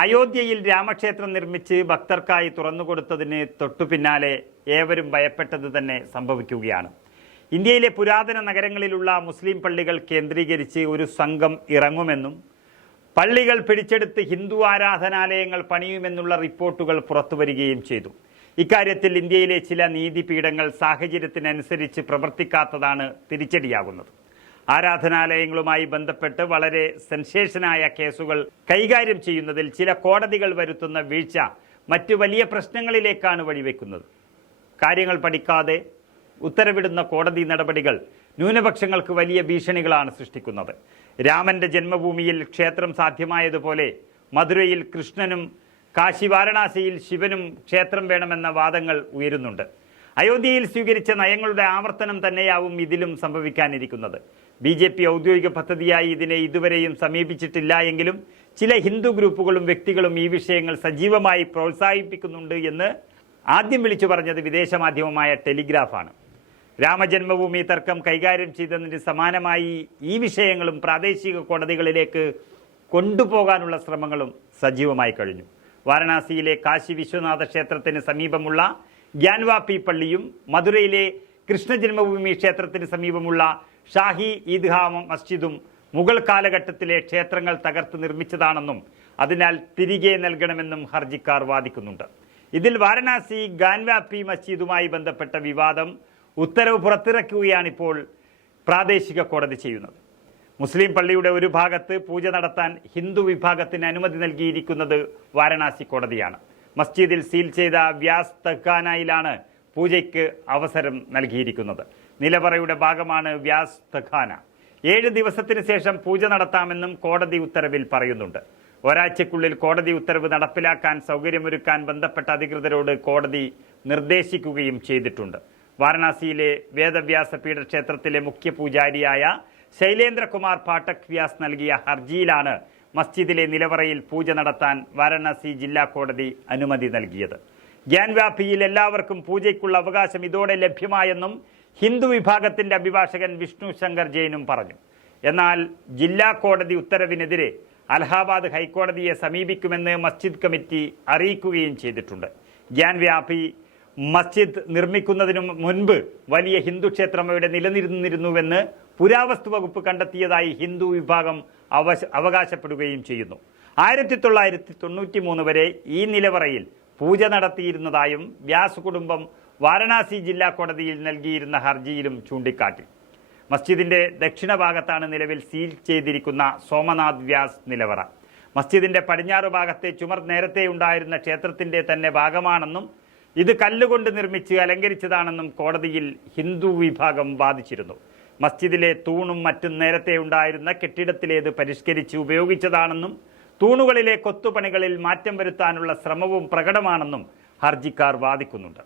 അയോധ്യയിൽ രാമക്ഷേത്രം നിർമ്മിച്ച് ഭക്തർക്കായി തുറന്നുകൊടുത്തതിന് തൊട്ടു പിന്നാലെ ഏവരും ഭയപ്പെട്ടത് തന്നെ സംഭവിക്കുകയാണ്. ഇന്ത്യയിലെ പുരാതന നഗരങ്ങളിലുള്ള മുസ്ലിം പള്ളികൾ കേന്ദ്രീകരിച്ച് ഒരു സംഘം ഇറങ്ങുമെന്നും പള്ളികൾ പിടിച്ചെടുത്ത് ഹിന്ദു ആരാധനാലയങ്ങൾ പണിയുമെന്നുള്ള റിപ്പോർട്ടുകൾ പുറത്തുവരികയും ചെയ്തു. ഇക്കാര്യത്തിൽ ഇന്ത്യയിലെ ചില നീതിപീഠങ്ങൾ സാഹചര്യത്തിനനുസരിച്ച് പ്രവർത്തിക്കാത്തതാണ് തിരിച്ചടിയാകുന്നത്. ആരാധനാലയങ്ങളുമായി ബന്ധപ്പെട്ട് വളരെ സെൻസേഷനായ കേസുകൾ കൈകാര്യം ചെയ്യുന്നതിൽ ചില കോടതികൾ വരുത്തുന്ന വീഴ്ച മറ്റു വലിയ പ്രശ്നങ്ങളിലേക്കാണ് വഴിവെക്കുന്നത്. കാര്യങ്ങൾ പഠിക്കാതെ ഉത്തരവിടുന്ന കോടതി നടപടികൾ ന്യൂനപക്ഷങ്ങൾക്ക് വലിയ ഭീഷണികളാണ് സൃഷ്ടിക്കുന്നത്. രാമന്റെ ജന്മഭൂമിയിൽ ക്ഷേത്രം സാധ്യമായതുപോലെ മധുരയിൽ കൃഷ്ണനും കാശി വാരണാസിയിൽ ശിവനും ക്ഷേത്രം വേണമെന്ന വാദങ്ങൾ ഉയരുന്നുണ്ട്. അയോധ്യയിൽ സ്വീകരിച്ച നയങ്ങളുടെ ആവർത്തനം തന്നെയാവും ഇതിലും സംഭവിക്കാനിരിക്കുന്നത്. ബി ജെ പി ഔദ്യോഗിക പദ്ധതിയായി ഇതിനെ ഇതുവരെയും സമീപിച്ചിട്ടില്ല എങ്കിലും ചില ഹിന്ദു ഗ്രൂപ്പുകളും വ്യക്തികളും ഈ വിഷയങ്ങൾ സജീവമായി പ്രോത്സാഹിപ്പിക്കുന്നുണ്ട് എന്ന് ആദ്യം വിളിച്ചു പറഞ്ഞത് വിദേശ മാധ്യമമായ ടെലിഗ്രാഫാണ് രാമജന്മഭൂമി തർക്കം കൈകാര്യം ചെയ്തതിന് സമാനമായി ഈ വിഷയങ്ങളും പ്രാദേശിക കോടതികളിലേക്ക് കൊണ്ടുപോകാനുള്ള ശ്രമങ്ങളും സജീവമായി കഴിഞ്ഞു. വാരണാസിയിലെ കാശി വിശ്വനാഥ ക്ഷേത്രത്തിന് സമീപമുള്ള ഗ്യാൻവാപി പള്ളിയും മധുരയിലെ കൃഷ്ണ ജന്മഭൂമി ക്ഷേത്രത്തിന് സമീപമുള്ള ഷാഹി ഈദ്ഗാ മസ്ജിദും മുഗൾ കാലഘട്ടത്തിലെ ക്ഷേത്രങ്ങൾ തകർത്ത് നിർമ്മിച്ചതാണെന്നും അതിനാൽ തിരികെ നൽകണമെന്നും ഹർജിക്കാർ വാദിക്കുന്നുണ്ട്. ഇതിൽ വാരണാസി ഗാൻവാപ്പി മസ്ജിദുമായി ബന്ധപ്പെട്ട വിവാദം ഉത്തരവ് പുറത്തിറക്കുകയാണിപ്പോൾ പ്രാദേശിക കോടതി ചെയ്യുന്നത്. മുസ്ലിം പള്ളിയുടെ ഒരു ഭാഗത്ത് പൂജ നടത്താൻ ഹിന്ദു വിഭാഗത്തിന് അനുമതി നൽകിയിരിക്കുന്നത് വാരണാസി കോടതിയാണ്. മസ്ജിദിൽ സീൽ ചെയ്ത വ്യാസ് തഖാനയിലാണ് പൂജയ്ക്ക് അവസരം നൽകിയിരിക്കുന്നത്. നിലവറയുടെ ഭാഗമാണ് വ്യാസ് തഖാന. ഏഴ് ദിവസത്തിന് ശേഷം പൂജ നടത്താമെന്നും കോടതി ഉത്തരവിൽ പറയുന്നുണ്ട്. ഒരാഴ്ചക്കുള്ളിൽ കോടതി ഉത്തരവ് നടപ്പിലാക്കാൻ സൗകര്യമൊരുക്കാൻ ബന്ധപ്പെട്ട അധികൃതരോട് കോടതി നിർദ്ദേശിക്കുകയും ചെയ്തിട്ടുണ്ട്. വാരണാസിയിലെ വേദവ്യാസ പീഠക്ഷേത്രത്തിലെ മുഖ്യ പൂജാരിയായ ശൈലേന്ദ്രകുമാർ പാഠക് വ്യാസ് നൽകിയ ഹർജിയിലാണ് മസ്ജിദിലെ നിലവറയിൽ പൂജ നടത്താൻ വാരണാസി ജില്ലാ കോടതി അനുമതി നൽകിയത്. ഗ്യാൻവാപിയിൽ എല്ലാവർക്കും പൂജയ്ക്കുള്ള അവകാശം ഇതോടെ ലഭ്യമായെന്നും ഹിന്ദു വിഭാഗത്തിന്റെ അഭിഭാഷകൻ വിഷ്ണു ശങ്കർ ജെയിനും പറഞ്ഞു. എന്നാൽ ജില്ലാ കോടതി ഉത്തരവിനെതിരെ അലഹാബാദ് ഹൈക്കോടതിയെ സമീപിക്കുമെന്ന് മസ്ജിദ് കമ്മിറ്റി അറിയിക്കുകയും ചെയ്തിട്ടുണ്ട്. ഗ്യാൻവ്യാപി മസ്ജിദ് നിർമ്മിക്കുന്നതിനു മുൻപ് വലിയ ഹിന്ദു ക്ഷേത്രം അവിടെ നിലനിന്നിരുന്നുവെന്ന് പുരാവസ്തു വകുപ്പ് കണ്ടെത്തിയതായി ഹിന്ദു വിഭാഗം അവകാശപ്പെടുകയും ചെയ്യുന്നു. ആയിരത്തി തൊള്ളായിരത്തി തൊണ്ണൂറ്റി മൂന്ന് വരെ ഈ നിലവറയിൽ പൂജ നടത്തിയിരുന്നതായും വ്യാസ് കുടുംബം വാരണാസി ജില്ലാ കോടതിയിൽ നൽകിയിരുന്ന ഹർജിയിലും ചൂണ്ടിക്കാട്ടി. മസ്ജിദിന്റെ ദക്ഷിണ ഭാഗത്താണ് നിലവിൽ സീൽ ചെയ്തിരിക്കുന്ന സോമനാഥ് വ്യാസ് നിലവറ. മസ്ജിദിന്റെ പടിഞ്ഞാറ് ഭാഗത്തെ ചുമർ നേരത്തെ ഉണ്ടായിരുന്ന ക്ഷേത്രത്തിന്റെ തന്നെ ഭാഗമാണെന്നും ഇത് കല്ലുകൊണ്ട് നിർമ്മിച്ച് അലങ്കരിച്ചതാണെന്നും കോടതിയിൽ ഹിന്ദു വിഭാഗം വാദിച്ചിരുന്നു. മസ്ജിദിലെ തൂണും മറ്റും നേരത്തെ ഉണ്ടായിരുന്ന കെട്ടിടത്തിലേത് പരിഷ്കരിച്ച് ഉപയോഗിച്ചതാണെന്നും തൂണുകളിലെ കൊത്തുപണികളിൽ മാറ്റം വരുത്താനുള്ള ശ്രമവും പ്രകടമാണെന്നും ഹർജിക്കാർ വാദിക്കുന്നുണ്ട്.